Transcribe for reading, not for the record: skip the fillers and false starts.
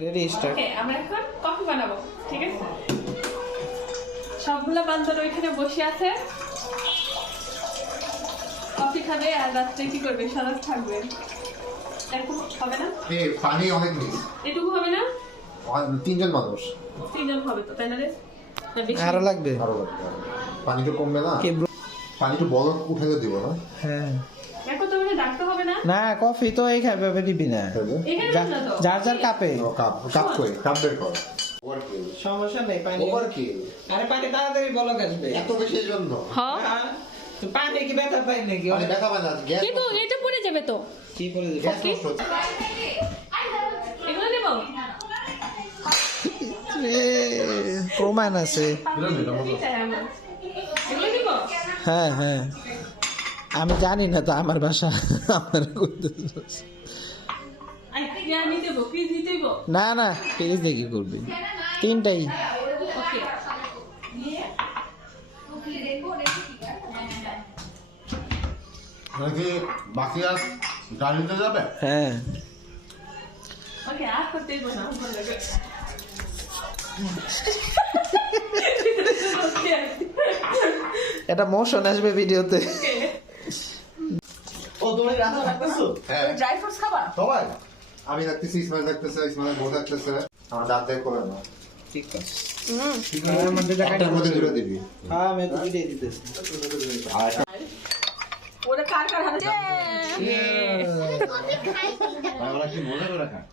Ready start. ওকে, আমরা এখন coffee বানাবো, ঠিক আছে? সবগুলা বান্দর ওইখানে বসে আছে, কফি খাবে আর রাত্রে কি করবে, সারা থাকবে। এরকম হবে না? পানি অনেক নেই, এটুকু হবে না? 3 জন মানুষ। 3 জন হবে তো, তাই না রে? না বেশি? আরো লাগবে? আরো লাগবে, পানি তো কমবে না। কে bro? পানি তো বলক উঠে দিব না। হ্যাঁ এখন তো মানে ডাকতে হবে না? না, কফি তো এই খাবে দিবি না, এখানে যা- না তো? যার যার কাপে। কাপ কই, কাপ বের কর। ওভারকিল, সমস্যা নেই, পানি। ওভারকিল। আরে পানি তাড়াতাড়ি বলক আসবে। এত বেশি জন্য হ্যাঁ। হ্যাঁ, তো পানি কি ব্যথা পাই নাকি? মানে ব্যথা পায় না, গ্যাস কিন্তু এটা পড়ে যাবে তো। কি করে দিবি? গ্যাস নষ্ট হচ্ছে। এগুলো নেব? প্রমাণ আছে। এগুলো নেব? হ্যাঁ হ্যাঁ, আমি জানি না তো আমার বাসা আমার করতেছে। নিতে দেবো, প্লিজ নিতে দেবো। না না, প্লিজ দেখি করবি 3টাই। ওকে। নাকি বাকি আর গাড়িতে যাবে? হ্যাঁ ওকে, আর করতে দেবো না, ভালো লাগে। ওকে। এটা মোশন আসবে ভিডিওতে। ও তুমি রান্না করতেছো? হ্যাঁ, ড্রাই ফ্রুটস খাবা? সবাই। আমি থাকতেছি, ইসমাইল থাকতেছে, ইসমাইল বউ থাকতেছে। আমার দাঁত দেখ করে না। ঠিক আছে, ঠিক আছে, একটার মধ্যে ধরে দিবি। হ্যাঁ আমি তো ভিডিও দিতেছি। আর ওরা কার কার হাতে? ওরা কি মজা করে খায়?